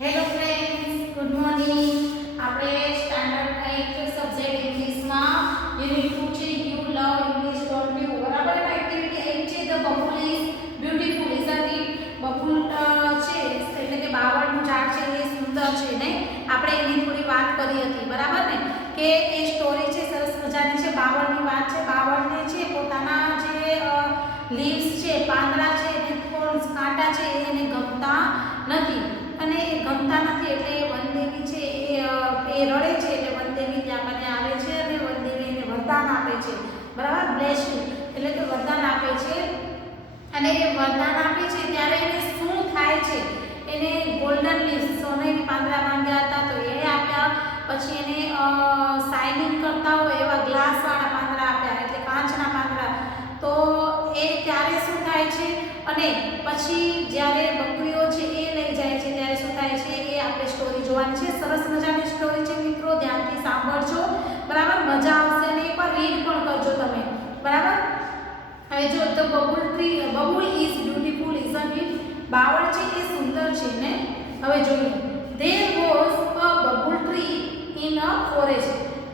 Hello friends, good morning. આપણે standard 8 subject ઇંગ્લિશમાં unit 2 છે you love English don't you. બરાબર. એક્ટિવિટી 8 છે the babul is beautiful isn't it. Babul છે એટલે કે બાવળનું ઝાડ છે એ સુંદર છે ને. આપણે એની થોડી વાત કરી હતી, બરાબર ને, કે એ સ્ટોરી છે સરસ મજાની છે. બાવળની વાત છે. બાવળને છે પોતાના જે લીવ્સ છે, પાંદડા છે અને થોર્ન્સ કાંટા છે એને ગમતા નથી અને એ ગમતા નથી એટલે વનદેવી છે એ રડે છે એટલે વનદેવી ત્યાં કને આવે છે અને વનદેવી એને વરદાન આપે છે. બરાબર. બ્લેસિંગ એટલે કે વરદાન આપે છે અને એ વરદાન આપે છે ત્યારે એને શું થાય છે, એને ગોલ્ડન લીવ્સ સોનેરી પાંદડા માંગ્યા હતા તો એ આપ્યા. પછી એને શાઇનિંગ કરતા હોય એવા ગ્લાસવાળા પાંદડા આપ્યા એટલે કાચના પાંદડા. તો એ ત્યારે શું થાય છે અને પછી જ્યારે બકરીઓ છે એ લઈ જાય છે ત્યારે શું થાય છે એ આપણે સ્ટોરી જોવાની છે. સરસ મજાની સ્ટોરી છે મિત્રો, ધ્યાનથી સાંભળજો. બરાબર. મજા આવશે અને એકવાર રીડ પણ કરજો તમે. બરાબર. હવે જો the babul is beautiful isn't it. બાવળ છે એ સુંદર છે ને. હવે જોઈએ. There was a bubble tree in a forest.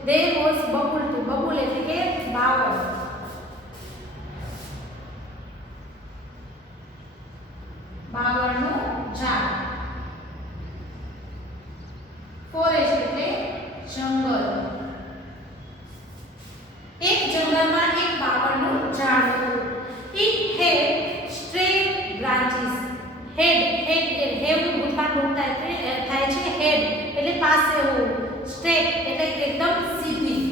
There was bubble tree. Babul એટલે કે બાવળ. બાવળનું ઝાડ. ફોરેસ્ટ એટલે જંગલ. એક જંગલમાં એક બાવળનું ઝાડ હતું. It had straight branches. હેડ નું ગુઠાણ થાય છે હેડ એટલે પાસે હોવું. સ્ટ્રેટ એટલે એકદમ સીધી.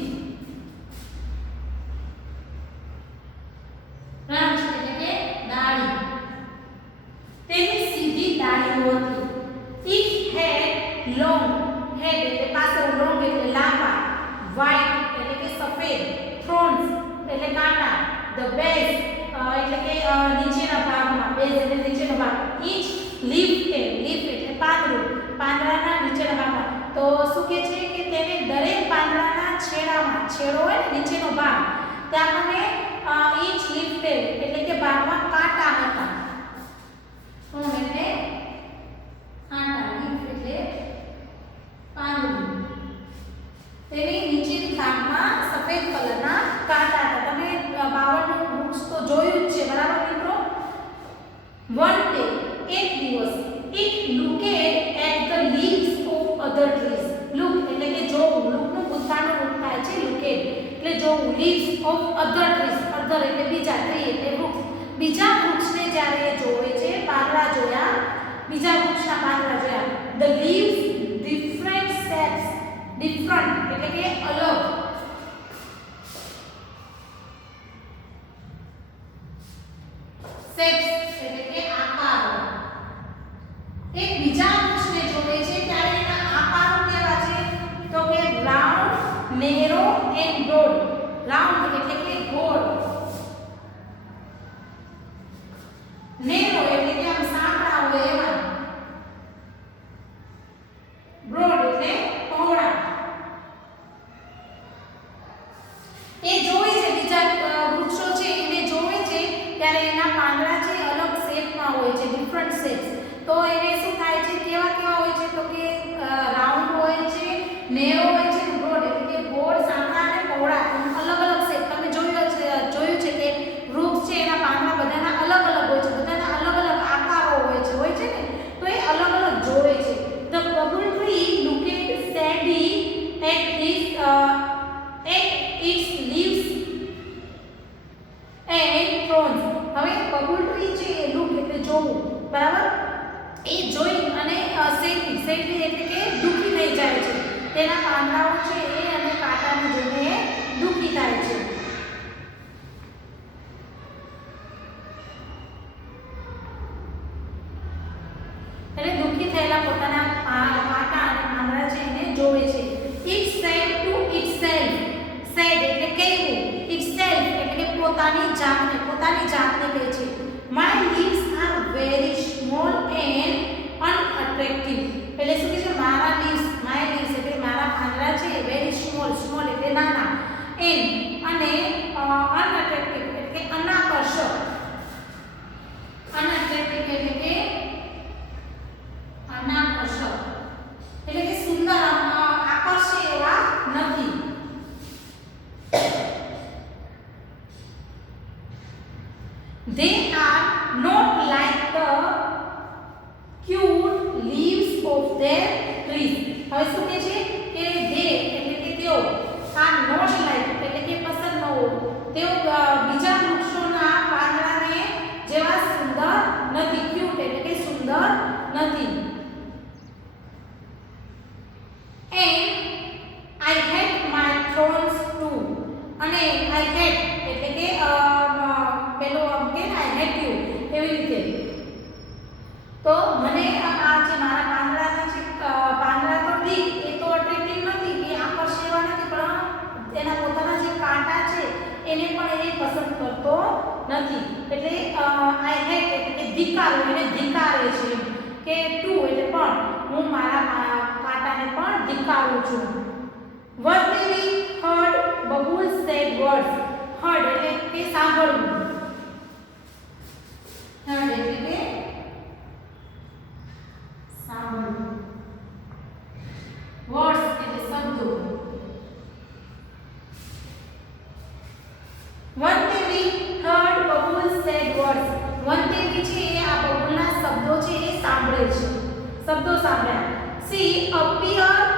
બ્રાન્ચ એટલે કે ડાળી. તેની સીધી ડાળીઓ હતી. It had long head એટલે પાસે long એટલે લાંબા. white એટલે કે સફેદ. thorns એટલે કાંટા. the base એટલે કે નીચેના ભાગમાં. base એટલે નીચેનો ભાગ. each leaf એટલે પાંદડું. પાંદડાના નીચેના ભાગમાં. તો શું કહે છે કે તેને દરેક પાંદડાના છેડામાં, છેડો હોય ને નીચેનો ભાગ, ત્યાં મને each leaf એટલે કે ભાગમાં કાંટા હતા. એટલે કાંટા. લીફ એટલે પાંદડું. તેની નીચેની ભાગમાં સફેદ કલરના કાંટા હતા. તમે બાવળનું વૃક્ષ તો જોયું જ છે, બરાબર મિત્રો. One day, એક દિવસ, it looked at the leaves of other trees. Look એટલે કે જોવું. lookનું ભૂતકાળનું રૂપ થાય છે looked એટલે જોવું. leaves of other trees. other એટલે બીજા, tree એટલે વૃક્ષ. બીજા વૃક્ષને જ્યારે જોવે છે, પાંદડા જોયા, બીજા વૃક્ષના પાંદડા જોયા. The leaves different shapes. different એટલે કે અલગ. shapes એટલે કે આકારો. એક બીજા વૃક્ષને જોવે છે ત્યારે એના આકારો કેવા છે તો કે round, narrow and broad. round એટલે કે ગોળ. narrow એટલે કે આમ સાંકડા હોય એવા. broad એટલે પહોળા. એ જોવે છે બીજા વૃક્ષો છે એને જોવે છે ત્યારે એના પાંદડા છે અલગ શેપમાં હોય છે, ડિફરન્ટ શેપ્સ. તો એને શું થાય છે, કેવા કેવા હોય છે તો કે રાઉન્ડ હોય છે, નેરો હોય છે, બ્રોડ એટલે કે ગોળ, સાંકડા અને પહોળા. અલગ અલગ શેપ. તમે જોયું છે કે વૃક્ષ છે એના પાંદડા બધાના અલગ અલગ હોય છે, બધાના અલગ અલગ આકારો હોય છે ને. તો એ અલગ અલગ જોવે છે. The bubble tree looked sadly at its leaves and thorns. હવે બબુલ ટ્રી છે એ લુક એટલે જોવું, બરાબર. એ જોઈ અને સેડલી એટલે કે દુખી થઈ જાય છે. તેના પાંદડાઓ છે એ અને કાંટાને જોઈને એ દુખી થાય છે. એટલે દુખી થયેલા પોતાના કાંટા અને પાંદડા છે એને જોવે છે. It said to itself. said એટલે કહેવું. itself એટલે કે પોતાની જાતને કહે છે. My leaves are very small and unattractive. એટલે શું કહે છે, મારા leaves, my leaves એટલે મારા પાંદડા છે very small એટલે નાના, and અને unattractive એટલે કે અનાકર્ષક. unattractive એટલે કે અનાકર્ષક. leaves of their trees. હવે શું કહે છે કે they એટલે કે તેઓ are not like એટલે કે પસંદ ન હોય તેઓ બીજા વૃક્ષોના પાંદડાને જેવા સુંદર નથી. ક્યુટ એટલે કે સુંદર નથી. And I hate my thorns too. અને I hate એટલે કે પેલો કે I hate you એવી રીતે. તો મને આ જે મારા પાંદડાના છે પાંદડા તો ઠીક એ તો અટ્રેક્ટિવ નથી કે આકર્ષેવા નથી પણ એના પોતાના જે કાંટા છે એને પણ એ પસંદ કરતો નથી. એટલે I hate એટલે કે ધિક્કારવું એને ધિક્કારે છે કે ટુ એટલે પણ હું મારા કાંટાને પણ ધિક્કારું છું. One day we heard Babul said words. Heard એટલે કે સાંભળવું. Heard એટલે કે સાંભળવું. Words એટલે શબ્દો. One day we heard Babul said words. One day we છે આ બબુલના શબ્દો છે એ સાંભળે છે. શબ્દો સાંભળ્યા. She appeared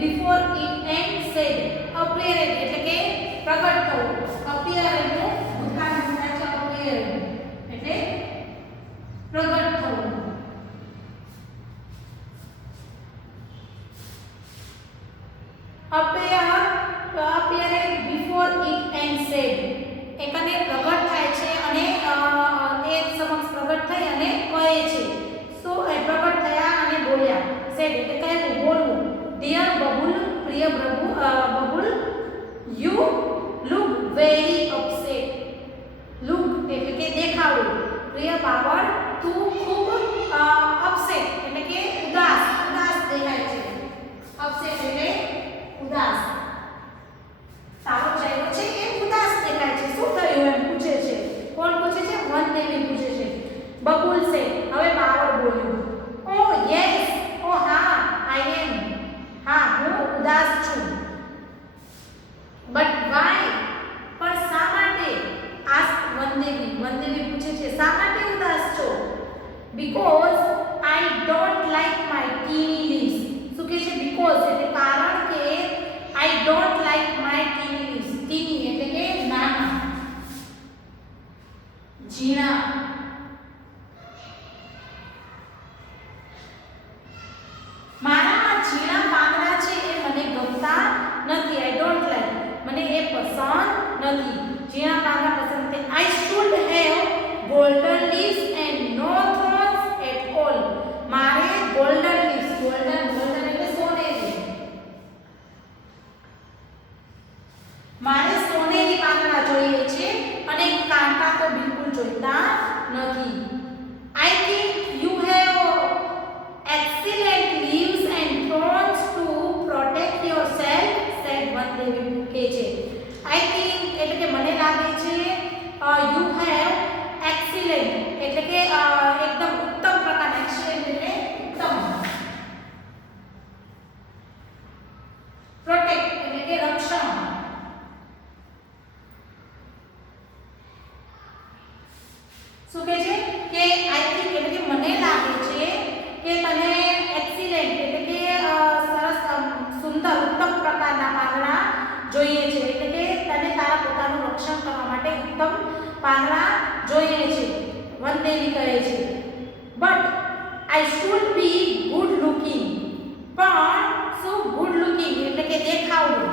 before it and said. Appeared એટલે કે પ્રગટ થવું. Appear એટલે ભૂતકાળનું થાય છે appear એટલે પ્રગટ થવું. Appeared before it and said. એકને પ્રગટ થાય છે અને એ સમક્ષ પ્રગટ થઈ અને કહે છે. સો એ પ્રગટ થયા અને બોલ્યા. said એટલે કહેવું બોલવું. Dear Babul, પ્રિય babul, you look very upset. Look એટલે કે દેખાવું. પ્રિય બાબળ, તું ખૂબ upset એટલે કે ઉદાસ દેખાય છે. upset એટલે ઉદાસ. તારો ચહેરો છે એ ઉદાસ દેખાય છે. શું થયું એમ પૂછે છે. કોણ પૂછે છે? વનદેવી પૂછે છે. બબુલ છે. હવે બાવળ બોલ્યું. Oh yes, oh હા, I am. હા, હું ઉદાસ છું. But why? પણ શા માટે? ask વનદેવી પૂછે છે. શા માટે ઉદાસ છો? Because I don't like my teeny leaves. શું કહે છે? because એટલે કારણ કે I don't like my teeny leaves. teeny એટલે કે નાના, ઝીણા. મારા ઝીણા પાંદડા છે એ મને ગમતા નથી. I don't like મને એ પસંદ નથી. ઝીણા પાંદડા પસંદ છે. I should have golden leaves and no thorns at all. મારે golden leaves golden એટલે સોનેરી. મારે સોનેરી પાંદડા જોઈએ છે અને કાંટા તો બિલકુલ જોઈતા નથી. I think you have excellent leaves and thorns to protect yourself, said વનદેવી કહે છે. I think એટલે કે મને લાગે છે you have excellent એટલે કે એકદમ ઉત્તમ પ્રકારના. excellent એટલે ઉત્તમ. protect એટલે કે રક્ષણ. શું કહે છે કે I think એટલે કે મને લાગે છે કે તને excellent એટલે કે સરસ સુંદર ઉત્તમ પ્રકારના પાંદડા જોઈએ છે. એટલે કે તને તારા પોતાનું રક્ષણ કરવા માટે ઉત્તમ પાંદડા જોઈએ છે. વનદેવી કહે છે. But I should be good looking. પણ શું good looking એટલે કે દેખાવડું.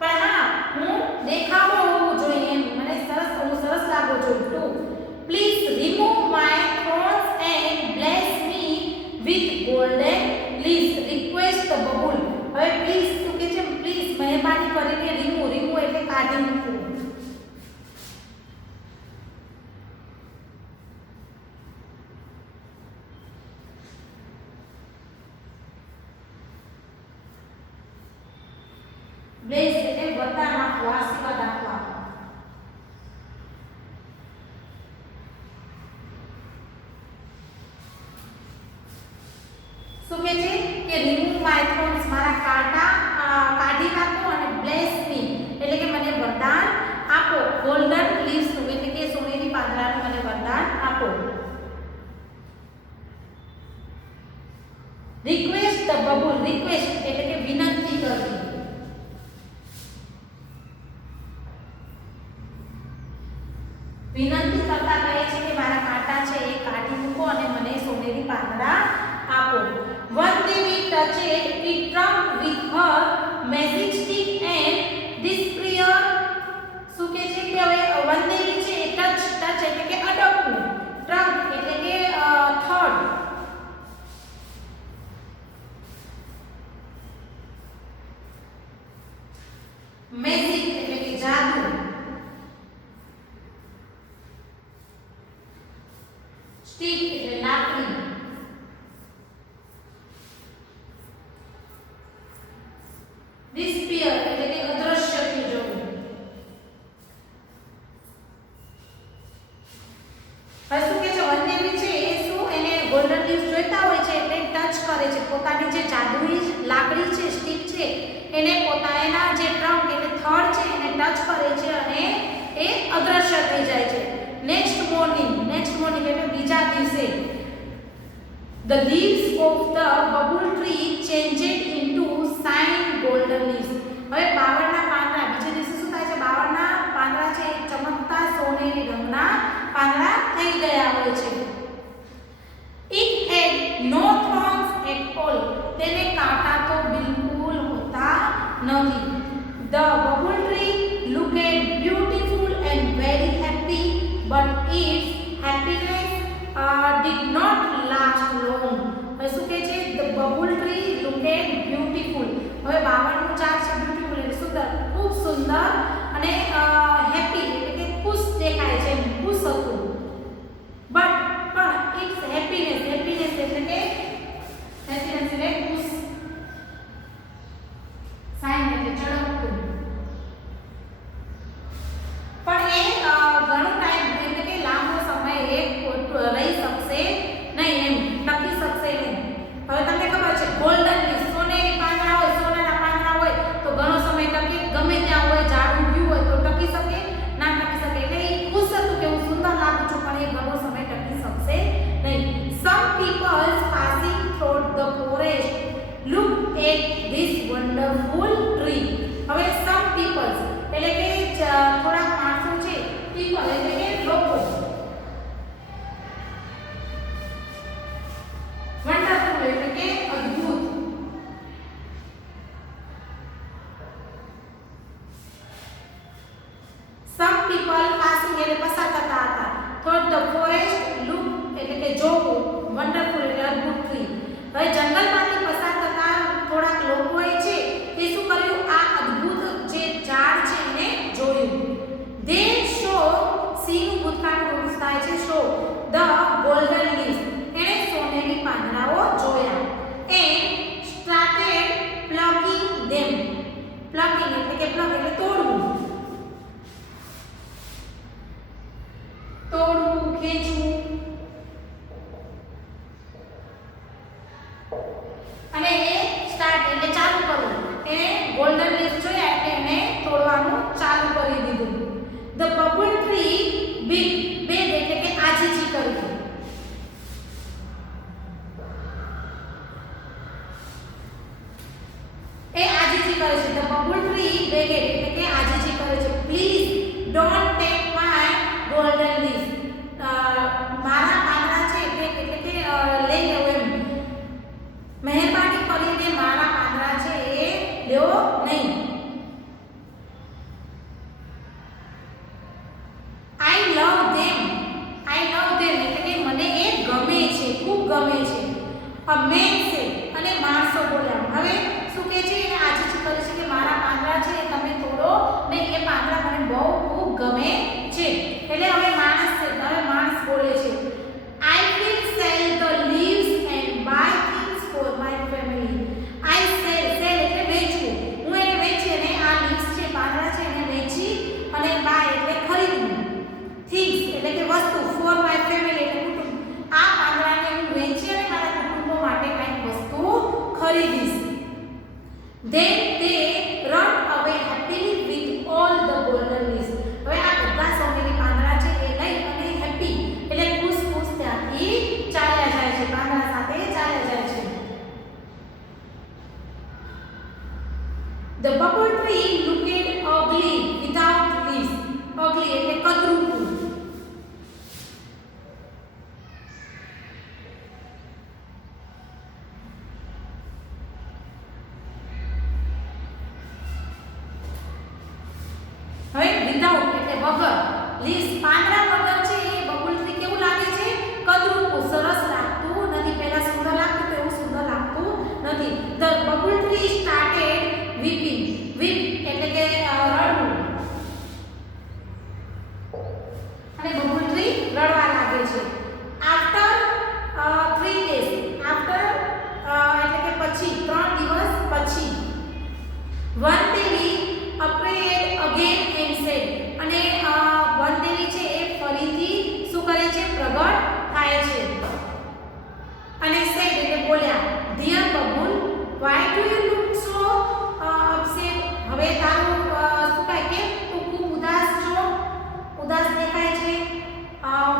પણ હા હું દેખાવો હોવું જોઈએ. મને હું સરસ લાગવો જોઈએ. Two please remove my thorns and bless me with golden leaves, request the Babul. હવે પ્લીઝ શું કે છે? પ્લીઝ મહેરબાની કરીને remove એટલે કાઢી મૂકવું. bless એટલે વરદાન આપવું, આશીર્વાદ આપવા. શું કહે છે કે remove my thorns મારા કાંટા કાઢી નાખ trunk with her magic stick and this prayer શું કે છે કે હવે વનદેવી છે ટચ ટચ એટલે કે અડકવું, ટ્રંક એટલે કે થડ, મેજિક એટલે કે જાદુ, સ્ટિક એટલે લાકડી, ડિસ્પિયર એટલે કે અદ્રશ્ય થઈ જવું. હવે શું કે છે વનદેવી છે એ શું એને ગોલ્ડન લીવ્સ જોઈતા હોય છે એટલે ટચ કરે છે પોતાની જે જાદુઈ લાકડી છે સ્ટિક છે એને પોતાના જે ટ્રંક એટલે થડ છે એને ટચ કરે છે અને એ અદ્રશ્ય થઈ જાય છે. નેક્સ્ટ મોર્નિંગ એટલે બીજા દિવસે the leaves of the bubble tree changed into shine golden leaves. હવે બાવળના પાંદડા બીજા દિવસે શું થાય છે બાવળના પાંદડા છે ચમકતા સોનેરી રંગના પાંદડા થઈ ગયા હોય છે. It had no thorns at all. તેને કાંટા તો બિલકુલ હોતા નથી. The bubble tree looked beautiful and very happy, but its happiness did not last long. હવે શું કહે છે the bubble tree looked beautiful. હવે બાવળનું ઝાડ છે બ્યુટીફુલ એટલે સુંદર, ખૂબ સુંદર અને હેપી એટલે કે ખુશ દેખાય છે, ખુશ હતું. બટ પણ ઇટ્સ હેપીનેસ એટલે કે ખુશ, સાઇન એટલે ચળકતું. પણ એ ઘણો ટાઈમ એટલે કે લાંબો સમય એ રહી શકશે નહીં, એમ ટકી શકશે નહીં. હવે તમને ખબર છે ગોલ્ડન લીફ સોનેરી પાંદડા હોય, સોનાના પાંદડા હોય તો ઘણો સમય ટકે, ગમે ત્યાં હોય ઝાડ ઉગ્યું હોય તો ટકી શકે ના ટકી શકે. એટલે એ ખુશ હતું કે હું સુંદર લાગુ છું પણ એ ઘણો સમય ટકી શકશે નહીં. Some people passing through the forest look at this wonderful tree. હવે some people એટલે કે થોડા માણસો છે, people એટલે કે લોકો, વન્ડરફુલ એટલે કે અદ્ભુત. Some people passing એટલે પસાર થતા હતા. Through the forest look એટલે કે જોવું, વન્ડરફુલ એટલે અદ્ભુત ટ્રી. હવે જંગલમાંથી પસાર થતા થોડાક લોકોએ છે તે શું કર્યું આ અદ્ભુત જે ઝાડ છે એને જોયું. They saw સીનું ભૂતકાળનું રૂપ થાય છે show the golden leaves. એણે સોનેરી પાંદડાઓ જોયા and started plucking them. Plucking એટલે કે plug એટલે તોડવું, ખેંચવું. અને એ સ્ટાર્ટ એટલે ચાલુ કરવું. એને ગોલ્ડન લીફ જોયા એટલે એને તોડવાનું ચાલુ કરી દીધું. The bubble tree begged એટલે કે આજીજી કરી. એ આજીજી કરે છે. The bubble tree begged એટલે કે આજીજી કરે છે. Please don't take my golden leaf. મારા પાંદડા છે એટલે કે લઈ લેવો એમ. મહેરબાની કરીને મારા પાંદડા છે એ લેવો નહીં. I love them એટલે કે મને એ ગમે છે, ખૂબ ગમે છે. A man said અને માણસો બોલ્યા. હવે શું કહે છે એને આજીજી કરે છે કે મારા પાંદડા છે એ તમે તોડો ને એ પાંદડા મને બહુ ખૂબ ગમે છે. એટલે હવે માણસ છે, હવે માણસ બોલે છે I will sell the leaves and buy things for my family. I sell એટલે વેચવું. હું એને વેચી અને આ લીવ્સ છે પાંદડા છે એને વેચી અને buy એટલે ખરીદવું, things એટલે કે વસ્તુ, for my family એટલે કુટુંબ. આ પાંદડાને હું વેચી અને મારા કુટુંબો માટે કંઈક વસ્તુ ખરીદીશ. Then they run away happily with all the golden leaves. હવે આ બધા સોનેરી પાંદડા છે એ લઈ અને હેપી એટલે ખુશ ખુશ ત્યાંથી ચાલ્યા જાય છે, પાંદડા સાથે ચાલ્યા જાય છે. The bubble tree looked ugly without leaves. Ugly એટલે કદરૂપું. એટલે વગર લીવ્સ પાંદડા વગર છે એ બબુલ ટ્રી કેવું લાગે છે? કદરૂપું, સરસ લાગતું નથી. પહેલા સુંદર લાગતું તો એવું સુંદર લાગતું નથી. The babul tree started weeping. Weep એટલે કે રડવું, અને બબુલ ટ્રી રડવા લાગે છે. આફ્ટર 3 days, આફ્ટર એટલે કે પછી 3 દિવસ પછી, વનદેવી અપ્રેડ અગેન એન્ડ સેડ, અને વનદેવી છે એ ફરીથી શું કરે છે? પ્રગટ થાય છે. અને સેડ એટલે બોલ્યા, dear Babul, why do you look so upset? હવે તારું શું કહે કે તું ખૂબ ઉદાસ છો, ઉદાસ દેખાય છે.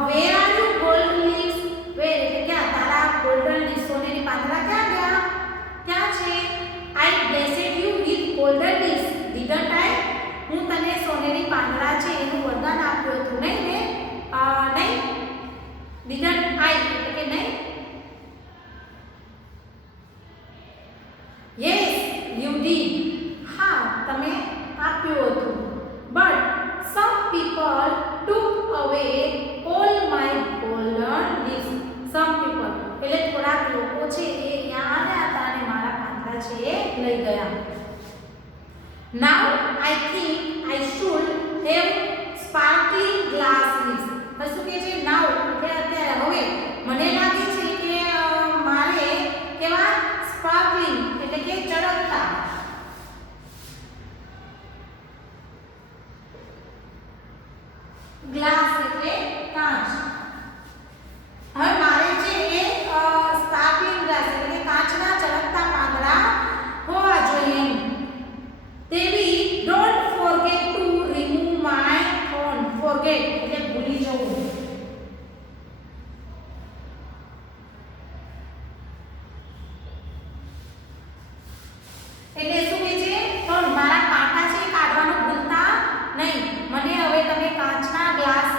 Where are you gold leaves? Where એટલે ક્યાં? તારા ગોલ્ડન લીવ્સ, સોનેરી પાંદડા ક્યાં ગયા? ક્યાં છે? I blessed you with golden leaves, didn't I? હું તને સોનેરી પાંદડા છે એનું વરદાન આપ્યું હતું, નહીં ને? નહીં, ડીડન્ટ આઈ એટલે કે નહીં? Yes you did. હા, તમે આપ્યું હતું. બટ સમ પીપલ ટુક અવે all my golden leaves. Some people એટલે થોડાક લોકો છે એ અહીંયા આવ્યા હતા અને મારા પાંદડા છે એ લઈ ગયા. Now I think I should have sparkling glass leaves. શું કહે છે? નાઉ એટલે અત્યારે, હવે મને લાગે છે કે મારે કેવા સ્પાર્કલિંગ એટલે કે ચળકતા, ગ્લાસ એટલે કાચ. હવે મારે છે એ સ્પાર્કલિંગ ગ્લાસ એટલે કે કાચના ચળકતા પાંદડા હોવા જોઈએ. Devi don't forget to remove my phone. Forget એટલે ભૂલી જવું. એટલે શું કહે છે? પણ મારા કાંટા છે કાઢવાનું ભૂલતા નહીં. મને હવે તમે કાચના ગ્લાસ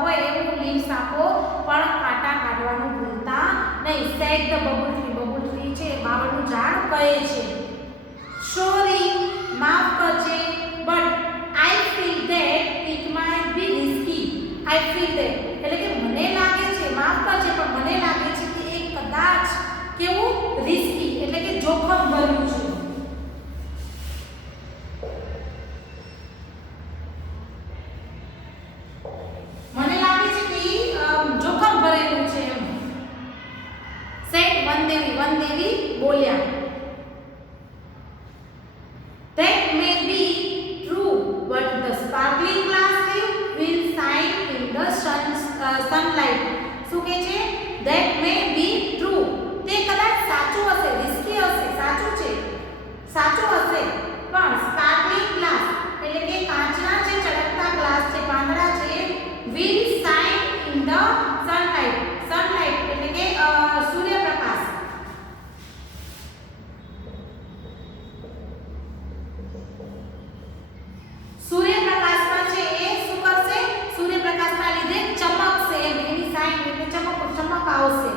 હોય એવું લીવ્સ આપો, પણ કાંટા કાઢવાનું ભૂલતા નહીં. Said the babul tree. Babul tree છે બાવળનું ઝાડ કહે છે. સોરી, માફ કરજે, but I feel that it might be risky. I feel that એટલે કે મને લાગે છે, માફ કરજે પણ મને લાગે છે કે એ કદાચ કેવું? રિસ્કી એટલે કે જોખમ ભર્યું છે. મને લાગે છે કે જોખમ ભરેલું છે એમ. સેડ વનદેવી. વનદેવી બોલ્યા, that may be true, but the sparkling glass will shine in the sunlight. શું કહે છે? that may be true. તે કદાચ સાચું હશે, રિસ્કી હશે, સાચું છે, સાચું હશે, પણ સ્પાર્કલિંગ ગ્લાસ એટલે કે કાચના જે ચળકતા ગ્લાસ છે, પાંદડા છે, will shine in the sunlight. sunlight એટલે કે સૂર્યપ્રકાશ. સૂર્યપ્રકાશમાં છે એ શું કરશે? સૂર્યપ્રકાશના લીધે ચમકશે, એની શાઇન એટલે ચમક આવશે.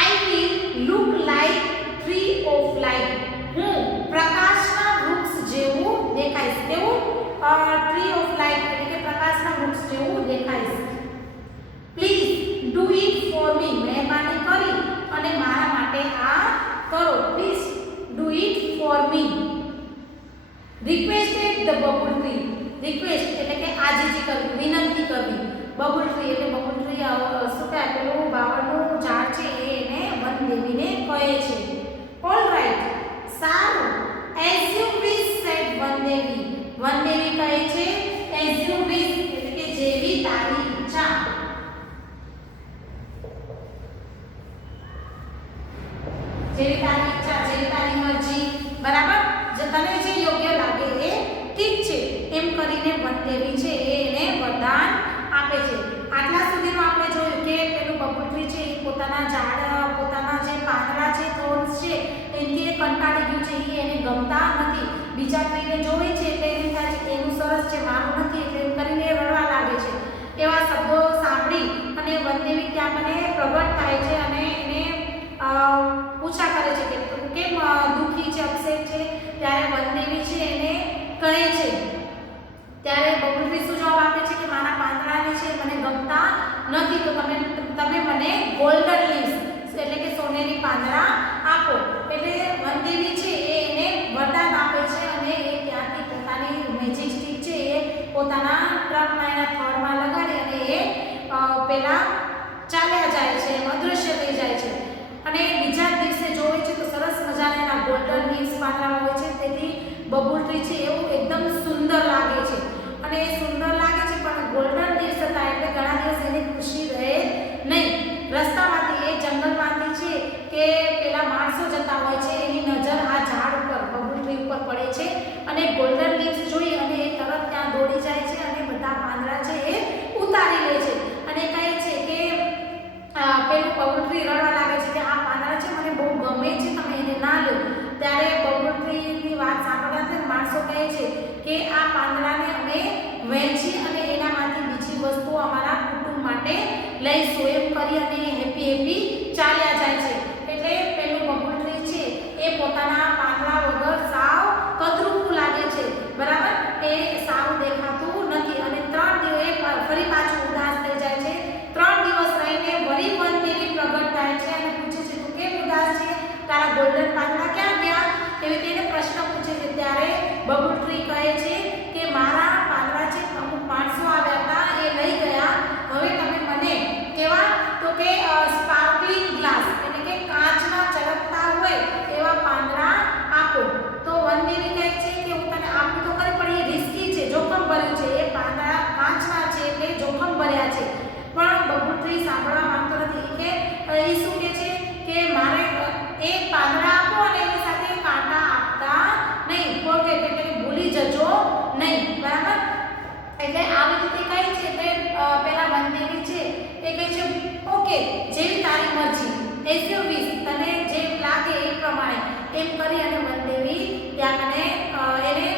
I will look like tree of light. હું પ્રકાશના વૃક્ષ જેવું દેખાઈશ. કેવું? ટ્રી ઓફ લાઇટ એટલે કે પ્રકાશના વૃક્ષ જેવું દેખાઈશ. Please do it for me. મહેરબાની કરી અને મારા માટે આ કરો. Please do it for me. Requested the babul tree. Request એટલે કે આજીજી કરવી, વિનંતી કરવી. બબુલ ટ્રી એટલે બબુલ ટ્રી શું કહે? પેલું બાવળનું ઝાડ છે એને વનદેવીને કહે છે. ઓલ રાઈટ, સારું. As you wish, said Vandevi. વનદેવી કહે છે એઝ યુ વિશ એટલે કે જેવી તારી ઈચ્છા. જેવી તારી ઈચ્છા, જેવી તારી મરજી. બરાબર? જે તને જે યોગ્ય લાગે એ ઠીક છે એમ કરીને વનદેવી છે એને વરદાન આપે છે. આટલા સુધીમાં આપણે જોયું કે પેલું બબુલ ટ્રી છે એ પોતાના ઝાડ, પોતાના જે પાંદડા છે, થોર્ન્સ છે, એનાથી એ કંટાળી ગયું છે, એ એને ગમતા નથી. બીજા ટ્રીને જોવે છે એટલે એને થાય છે એનું સરસ છે, મારું નથી, એટલે એમ કરીને રડવા લાગે છે. એવા શબ્દો સાંભળી અને વનદેવી ત્યાં મને પ્રગટ થાય છે અને એને પૂછા કરે છે કે કેમ દુઃખી છે, અપસેટ છે. ત્યારે વનદેવી છે એને કહે છે, ત્યારે ગમતા નથી તો તમે મને ગોલ્ડન લીવ્સ એટલે કે સોનેરી પાંદડા આપો. એટલે વનદેવી છે એને વરદાન આપે છે અને એ ત્યાંથી પોતાની મેજિક સ્ટિક છે એ પોતાના ટ્રંકમાં એના થડમાં લગાડી અને એ પેલા ચાલ્યા જાય છે, અદૃશ્ય થઈ જાય છે. અને બીજા દિવસે જોવે છે તો સરસ મજાના એના ગોલ્ડન લીવ્સ પાંદડા હોય છે. તેથી બબુલ ટ્રી છે એવું એકદમ સુંદર લાગે છે અને એ સુંદર લાગે છે પણ ગોલ્ડન લીવ્સ હતા એટલે ઘણા દિવસ એની ખુશી રહે નહીં. રસ્તામાંથી એ જંગલમાંથી છે કે પેલા માણસો જતા હોય છે એની નજર આ ઝાડ ઉપર બબુલ ટ્રી ઉપર પડે છે અને ગોલ્ડન લીવ્સ જોઈ અને એ તરત ત્યાં દોડી જાય છે અને બધા પાંદડા છે એ ઉતારી લે છે અને કહે છે કે પેલું બબુલ ટ્રી રડવા લાગે છે કે આ પાંદડા છે મને બહુ ગમે છે, તમે એને ના લો. ત્યારે બબુલ ટ્રીની વાત સાંભળતા માણસો કહે છે કે આ પાંદડાને અમે વહેંચી અને એનામાંથી બીજી વસ્તુઓ અમારા કુટુંબ માટે લઈશું. એમ કરી અને હેપી ચાલ્યા જાય છે. એટલે પેલું બબુલ ટ્રી છે એ પોતાના પાંદડા વગર સાવ કદરૂપું લાગે છે, બરાબર, એ સારું દેખાતું નથી અને 3 દિવસ ફરી પાછું ઉદાસ થઈ જાય છે. 3 દિવસ રહીને વળી વનદેવી પ્રગટ થાય છે અને પૂછે છે તું કેમ ઉદાસ છે, તારા ગોલ્ડન પાંદડા ક્યાં ગયા, એવી તેને પ્રશ્ન પૂછે છે. ત્યારે બબુલ ટ્રી કહે છે કે મારા પાંદડા છે અમુક માણસો આવ્યા હતા એ લઈ ગયા, હવે તમે મને કેવા તો કે સ્પાર્કલિંગ ગ્લાસ એટલે કે કાચના ચળકતા હોય એવા પાંદડા આપો. તો વનદેવી કહે છે કે હું તને આપું તો ખરી પણ એ રિસ્કી છે, જોખમ ભર્યું છે, એ પાંદડા કાચના છે એટલે જોખમ ભર્યા છે. પણ બબુલ ટ્રી સાંભળવા માંગતો નથી કે એ શું કહે છે કે મારે એક પાંદડા આપો અને એની સાથે કાંટા આપતા નહીં, ફોરગેટ એટલે કે ભૂલી જજો નહીં, બરાબર. એટલે આવી રીતે કહે છે એટલે પેલા વનદેવી છે એ કહે છે ઓકે જેવી તારી મરજી, એઝ યુ વિશ, તને જે લાગે એ પ્રમાણે, એમ કરી અને વનદેવી ત્યાં કને એને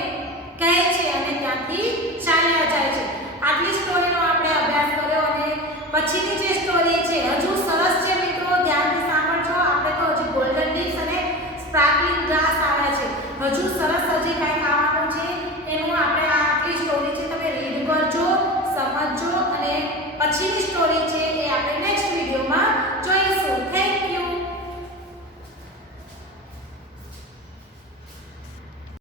કહે છે અને ત્યાંથી ચાલ્યા જાય છે. આટલી સ્ટોરીનો આપણે અભ્યાસ કર્યો અને પછીની જે સ્ટોરી છે હજુ સરસ છે મિત્રો, ધ્યાનથી સાંભળજો. આપણે તો હજી ગોલ્ડન લીવ્સ અને સ્પાર્કલિંગ ગ્લાસ આવ્યા છે, હજુ સરસ હજી કંઈક આવવાનું છે એનું આપણે આટલી સ્ટોરી છે તમે રીડ કરજો, સમજજો અને પછીની સ્ટોરી છે